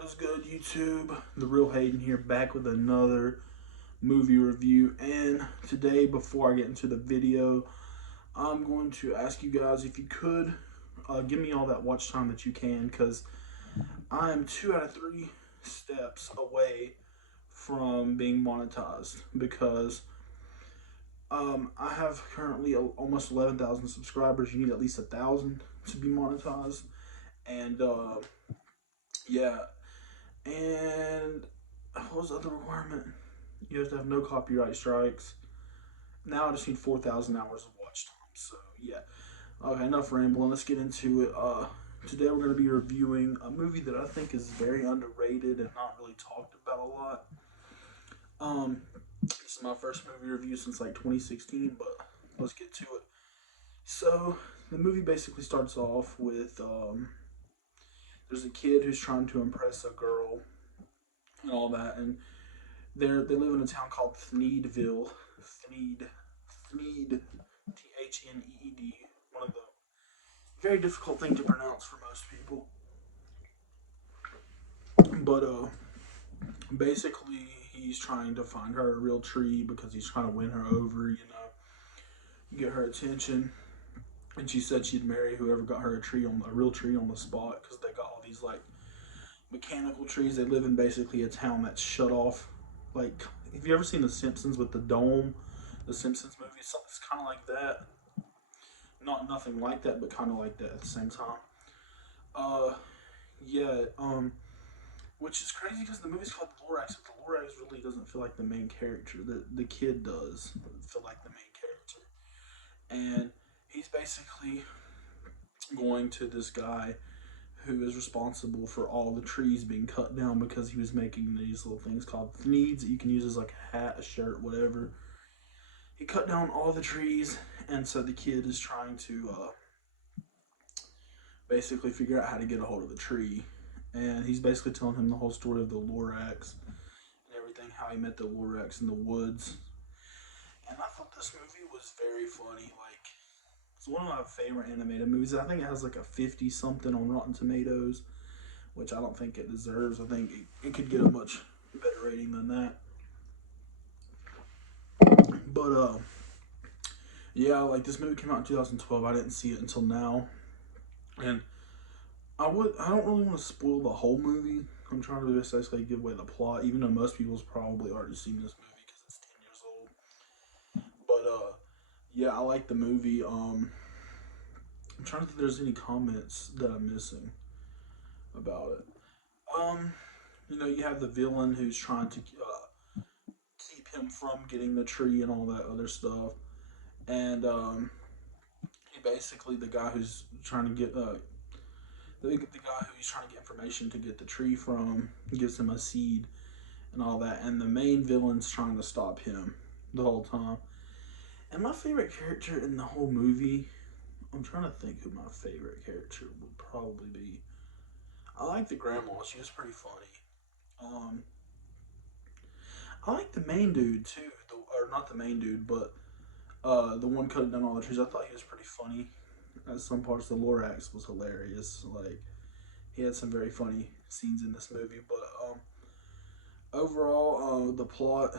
What is good, YouTube? The Real Hayden here, back with another movie review. And today, before I get into the video, I'm going to ask you guys if you could give me all that watch time that you can, because I am 2 out of 3 steps away from being monetized, because I have currently almost 11,000 subscribers. You need at least 1,000 to be monetized. And yeah, and what was the other requirement? You have to have no copyright strikes. Now I just need 4,000 hours of watch time. So yeah, okay, enough rambling. Let's get into it. Today we're going to be reviewing a movie that I think is very underrated and not really talked about a lot. This is my first movie review since like 2016, but let's get to it. So the movie basically starts off with there's a kid who's trying to impress a girl and all that, and they live in a town called Thneedville. Thneed, Thneed. One of the very difficult thing to pronounce for most people. But basically he's trying to find her a real tree because he's trying to win her over, get her attention. And she said she'd marry whoever got her a real tree on the spot, because they got all these like mechanical trees. They live in basically a town that's shut off. Like, have you ever seen The Simpsons with the dome? The Simpsons movie, it's kind of like that. Nothing like that, but kind of like that at the same time. Yeah. Which is crazy because the movie's called Lorax, but the Lorax really doesn't feel like the main character. The kid does feel like the main character, and he's basically going to this guy who is responsible for all the trees being cut down, because he was making these little things called thneeds that you can use as like a hat, a shirt, whatever. He cut down all the trees, and so the kid is trying to basically figure out how to get a hold of the tree. And he's basically telling him the whole story of the Lorax and everything, how he met the Lorax in the woods. And I thought this movie was very funny. Like, it's one of my favorite animated movies. I think it has like a 50 something on Rotten Tomatoes, which I don't think it deserves. I think it could get a much better rating than that. But yeah, like, this movie came out in 2012. I didn't see it until now, and I don't really want to spoil the whole movie. I'm trying to just basically give away the plot, even though most people's probably already seen this movie because it's 10 years old. But yeah, I like the movie. I'm trying to think if there's any comments that I'm missing about it. You have the villain who's trying to keep him from getting the tree and all that other stuff, and he basically, the guy who's trying to get the guy who he's trying to get information to get the tree from gives him a seed and all that, and the main villain's trying to stop him the whole time. And my favorite character in the whole movie, I'm trying to think who my favorite character would probably be. I like the grandma. She was pretty funny. I like the main dude too, or not the main dude, but the one cutting down all the trees. I thought he was pretty funny. Some parts of the Lorax was hilarious. Like, he had some very funny scenes in this movie. But overall, the plot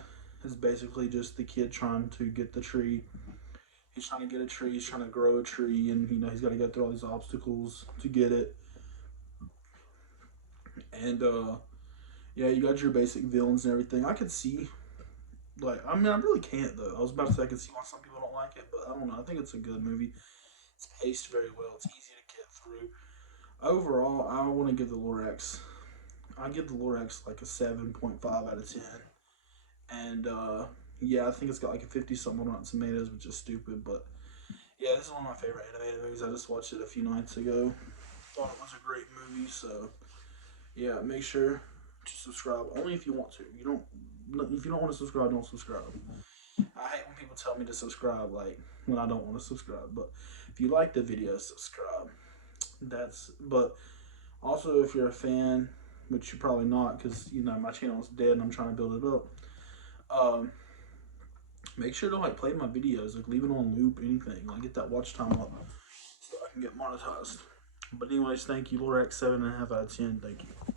is basically just the kid trying to get the tree. He's trying to get a tree. He's trying to grow a tree, and he's got to go through all these obstacles to get it. And yeah, you got your basic villains and everything. I could see, like, I really can't though. I was about to say I could see why some people don't like it, but I don't know. I think it's a good movie. It's paced very well. It's easy to get through. Overall, I want to give the Lorax. I give the Lorax like a 7.5 out of 10. And yeah, I think it's got like a 50 something on Rotten Tomatoes, which is stupid. But yeah, this is one of my favorite animated movies. I just watched it a few nights ago. Thought it was a great movie. So yeah, make sure to subscribe. Only if you want to. If you don't want to subscribe, don't subscribe. I hate when people tell me to subscribe, like, when I don't want to subscribe. But if you like the video, subscribe. But also, if you're a fan, which you're probably not, because my channel is dead and I'm trying to build it up. Make sure to like play my videos, like leave it on loop, anything, like get that watch time up so I can get monetized. But anyways, thank you. Lorax 7.5 out of 10. Thank you.